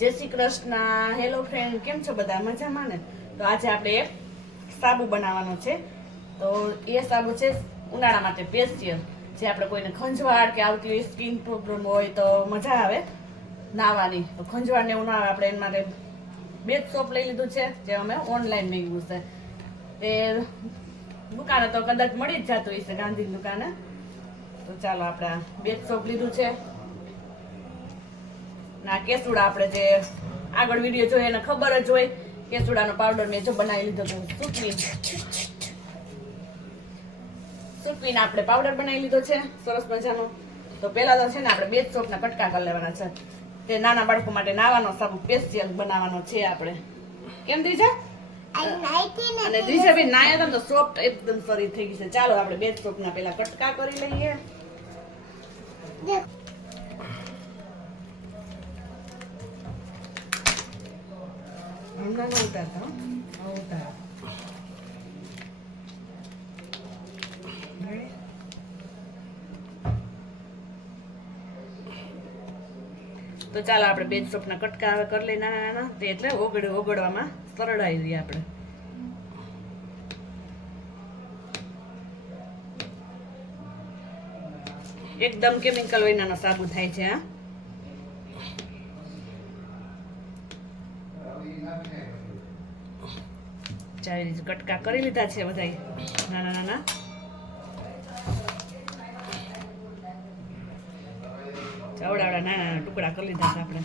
જય Shri Krishna. Hello friend, કેમ છો બધા? મજામાં ને? તો આજે આપણે એક સાબુ બનાવવાનો છે. તો એ સાબુ છે ઉનાળા માટે સ્પેશિયલ. જે આપણે કોઈને ખંજવાળ કે આવતી હોય, સ્કિન પ્રોબ્લેમ હોય તો મજા આવે નાવાની. તો ખંજવાળ ને એવું ના આવે આપણે એના માટે બેજ સોપ લઈ લીધું છે, જે અમે ઓનલાઈન મેળવ્યું છે. તે દુકાને તો કદાચ મળી જ જતું હશે, ગાંધી દુકાને. તો ચાલો આપણે બેજ સોપ લીધું છે. ના કેસુડા આપણે જે આગળ વિડીયો જોઈએ એને ખબર જ હોય. કેસુડાનો પાવડર મેં જો બનાવી લીધો તો સૂકવીને આપણે પાવડર બનાવી લીધો છે સરસ મજાનો. તો પેલા તો છે ને આપણે બેજ સોપના કટકા કરી લેવાના છે. તે નાના બાળકો માટે નાવાનો સાબુ સ્પેશિયલ બનાવવાનો છે આપણે. કેમ દીજા? અને દીજા બી નાયા હતા તો સોફ્ટ એકદમ શરીર થઈ ગઈ છે. ચાલો આપણે બેજ સોપના પેલા કટકા કરી લઈએ. હમણાં ન ઉતારતા ઉતાર. તો ચાલો આપણે બેજ સોપના કટકા હવે કરી લઈએ નાના નાના. તે એટલે ઓગળવામાં સરળાઈ રહીએ આપણે. એકદમ કેમિકલ વિનાનો સાબુ થાય છે. આવી રીતે કટકા કરી લીધા છે બધા નાના નાના. ચાવડાવડા નાના નાના ટુકડા કરી લીધા છે આપણે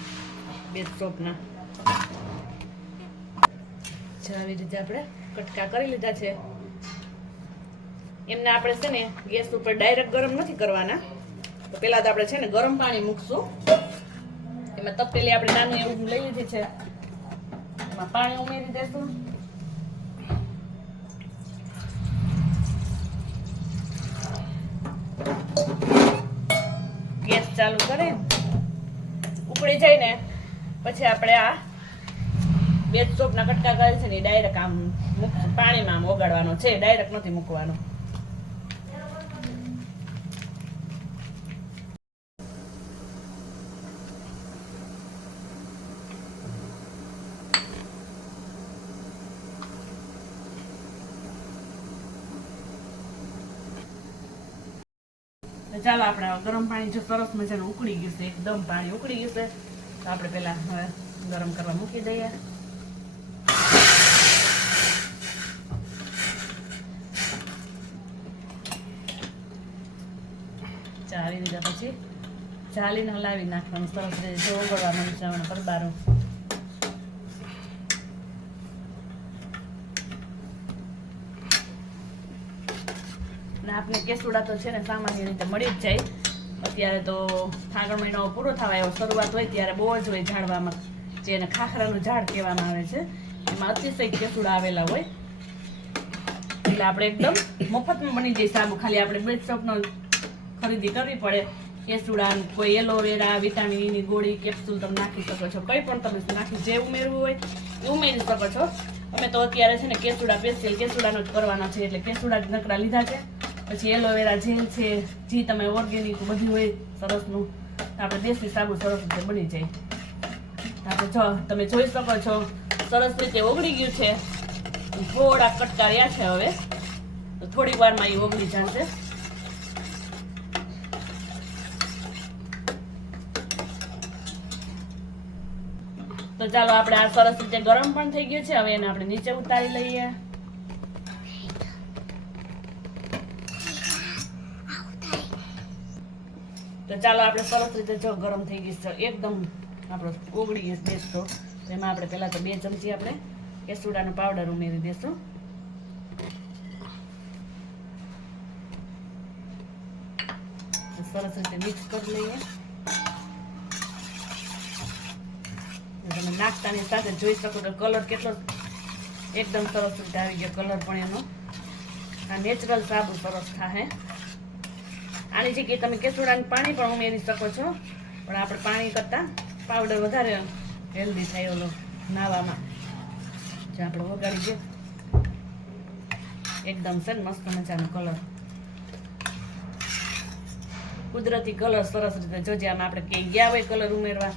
બેજ સોપના. આવી રીતે આપણે કટકા કરી લીધા છે. એમને આપણે છે ને ગેસ ઉપર ડાયરેક્ટ ગરમ નથી કરવાના. તો પેલા તો આપણે છે ને ગરમ પાણી મૂકશું. એમાં તપેલી આપણે નાની એવું લઈ લીધી છે. એમાં પાણી ઉમેરી દેશું. ગેસ ચાલુ કરી ઉકળી જાય ને પછી આપણે આ બેજ સોપના કટકા કરે છે ને ડાયરેક્ટ આમ પાણીમાં આમ ઓગાળવાનો છે, ડાયરેક્ટ નથી મૂકવાનો. ચાલો આપણે ગરમ પાણી જો સરસ મજાનું ઉકળી ગયું છે, એકદમ પાણી ઉકળી ગયું છે. તો આપણે પેલા હવે ગરમ કરવા મૂકી દઈએ. ચાલી લીધા પછી ચાલીને હલાવી નાખવાનું સરસ રીતે. જો ઓગળવા માંડવાનું પરબારું. આપણે કેસુડા તો છે ને સામાન્ય રીતે મળી જ જાય. અત્યારે તો ફાગણ મહિનો પૂરો થવા આવ્યો, શરૂઆત હોય ત્યારે બહુ જ હોય ઝાડવામાં, જેને ખાખરાનું ઝાડ કહેવામાં આવે છે. એમાં અતિશય કેસુડા આવેલા હોય. એટલે આપણે એકદમ મફતમાં બની જાય સાબુ. ખાલી આપણે બેજ સોપનો ખરીદી કરવી પડે. કેસુડા, કોઈ એલોવેરા, વિટામિન ની ગોળી, કેપ્સ્યુલ તમે નાખી શકો છો. કંઈ પણ તમે નાખી જે ઉમેરવું હોય એ ઉમેરી શકો છો. અમે તો અત્યારે છે ને કેસુડા સ્પેશિયલ કેસુડાનો જ કરવાના છે, એટલે કેસુડા જ નકરા લીધા છે. પછી એલોવેરા જેલ છે, જે તમે ઓર્ગેનિક બધું હોય સરસનું. આપણે દેશી સાબુ સરસ રીતે બની જાય. આપણે તમે જોઈ શકો છો સરસ રીતે ઓગળી ગયું છે. થોડા કટકા રહ્યા છે હવે, તો થોડીક વારમાં એ ઓગળી જશે. તો ચાલો આપણે આ સરસ રીતે ગરમ પણ થઈ ગયું છે. હવે એને આપણે નીચે ઉતારી લઈએ. તો ચાલો આપણે સરસ રીતે જો ગરમ થઈ ગઈ છે, એકદમ આપણો ઓગળી ગયો બેજ સોપ. એમાં આપણે પહેલા તો 2 ચમચી આપણે કેસુડાનો પાવડર ઉમેરી દઈશું. સરસ રીતે મિક્સ કરી લઈએ. તમે નાખતાની સાથે જોઈ શકો તો કલર કેટલો એકદમ સરસ રીતે આવી ગયો. કલર પણ એનો આ નેચરલ સાબુ સરસ થાય. આની જગ્યાએ તમે કેસુડાનું પાણી પણ ઉમેરી શકો છો, પણ આપણે પાણી કરતાં પાવડર વધારે હેલ્ધી થાય ઓલો નાવામાં. જે આપણે વગાડી દઈએ એકદમ છે ને મસ્ત મજાનો કલર. કુદરતી કલર સરસ રીતે જોજે. આમાં આપણે કે ગયા હોય કલર ઉમેરવા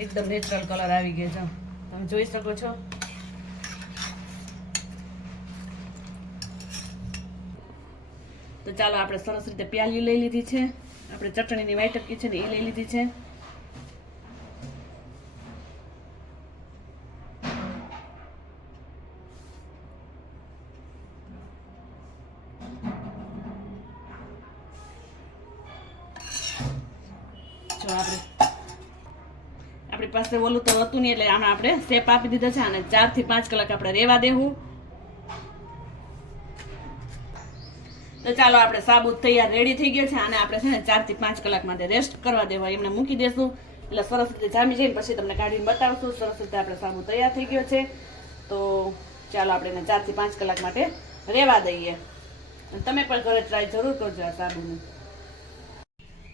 એકદમ નેચરલ કલર આવી ગયો છે તમે જોઈ શકો છો. તો ચાલો આપણે સરસ રીતે પ્યાલી લઈ લીધી છે. આપણે ચટણીની વ્હાઈટ ટકી છે ને એ લઈ લીધી છે. જો આપણી પાસે ઓલું તો હતું નહીં એટલે આમાં આપણે શેપ આપી દીધો છે અને 4 થી 5 કલાક આપણે રેવા દેવું. તો ચાલો આપણે સાબુત તૈયાર રેડી થઈ ગયો છે. આને આપણે છે ને 4 થી 5 કલાક માટે રેસ્ટ કરવા દેવા એમને મૂકી દેશું એટલે સરસ રીતે જામી જાય પછી તમને કાઢીને બતાવશું. સરસ રીતે આપણે સાબુ તૈયાર થઈ ગયો છે. તો ચાલો આપણે એને 4 થી 5 કલાક માટે રેવા દઈએ. તમે પણ ઘરે ટ્રાય જરૂર કરજો આ સાબુનું.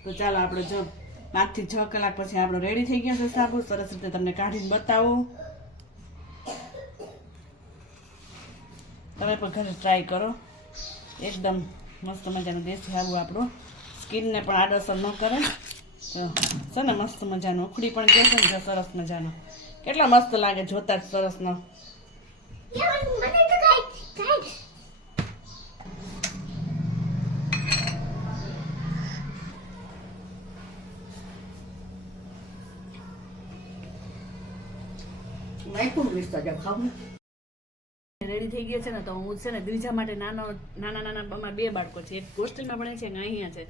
તો ચાલો આપણે જો 5 થી 6 કલાક પછી આપણો રેડી થઈ ગયો છે સાબુ. સરસ રીતે તમને કાઢીને બતાવું. તમે પણ ઘરે ટ્રાય કરો. એકદમ મસ્ત મજાનું દેશી સાબુ આપણો સ્કિનને પણ આડઅસર ન કરે. છે ને મસ્ત મજાનું ઉખડી પણ ગયો છે ને જો સરસ મજાનો. કેટલા મસ્ત લાગે જોતા જ સરસનો. રેડી થઈ ગયો છે ને તો હું છે ને બીજા માટે નાના અમારા 2 બાળકો છે. એક હોસ્ટેલમાં ભણે છે ને અહીંયા છે.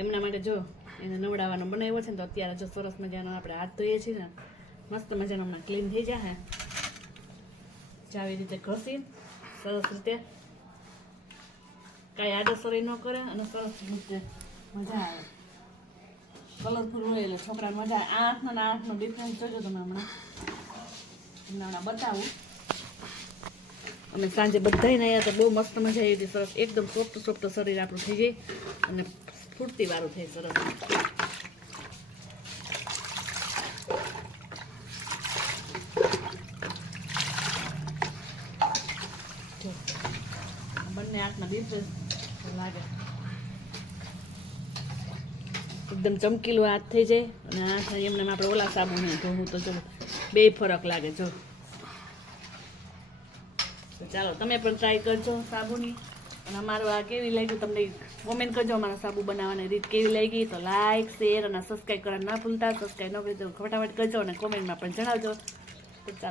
એમના માટે જો એને નવડાવવાનો બનાવ્યો છે ને તો અત્યારે જો સરસ મજાનો આપણે હાથ ધોઈએ છીએ ને મસ્ત મજાનો હમણાં ક્લીન થઈ જાય. આવી રીતે ઘસી સરસ રીતે કાંઈ આડઅસર ન કરે અને સરસ રીતે મજા આવે. કલરફુલ હોય એટલે છોકરાને મજા આવે. આ હાથનો ને આ હાથનો ડિફરન્સ જોજો તમે હમણાં બતાવું. અમે સાંજે બધાને આવ્યા તો બહુ મસ્ત મજા આવી હતી. સરસ એકદમ સોફ્ટ શરીર આપણું થઈ જાય અને ફૂર્તિવાળું થાય સરસ. બંને હાથમાં ડિફરન્સ લાગે. એકદમ ચમકીલું હાથ થઈ જાય અને હાથ એમને આપણે ઓલા સાબુ નહીં ધોવું તો જો 2 ફરક લાગે. જો ચાલો તમે પણ ટ્રાય કરજો સાબુની. અને અમારું આ કેવી લાગ્યું તમને કોમેન્ટ કરજો. અમારા સાબુ બનાવવાની રીત કેવી લાગી. તો લાઈક શેર અને સબસ્ક્રાઈબ કરવાનું ના ભૂલતા. સબસ્ક્રાઈબ ન કરી તો ફટાફટ કરજો અને કોમેન્ટમાં પણ જણાવજો. તો ચાલો.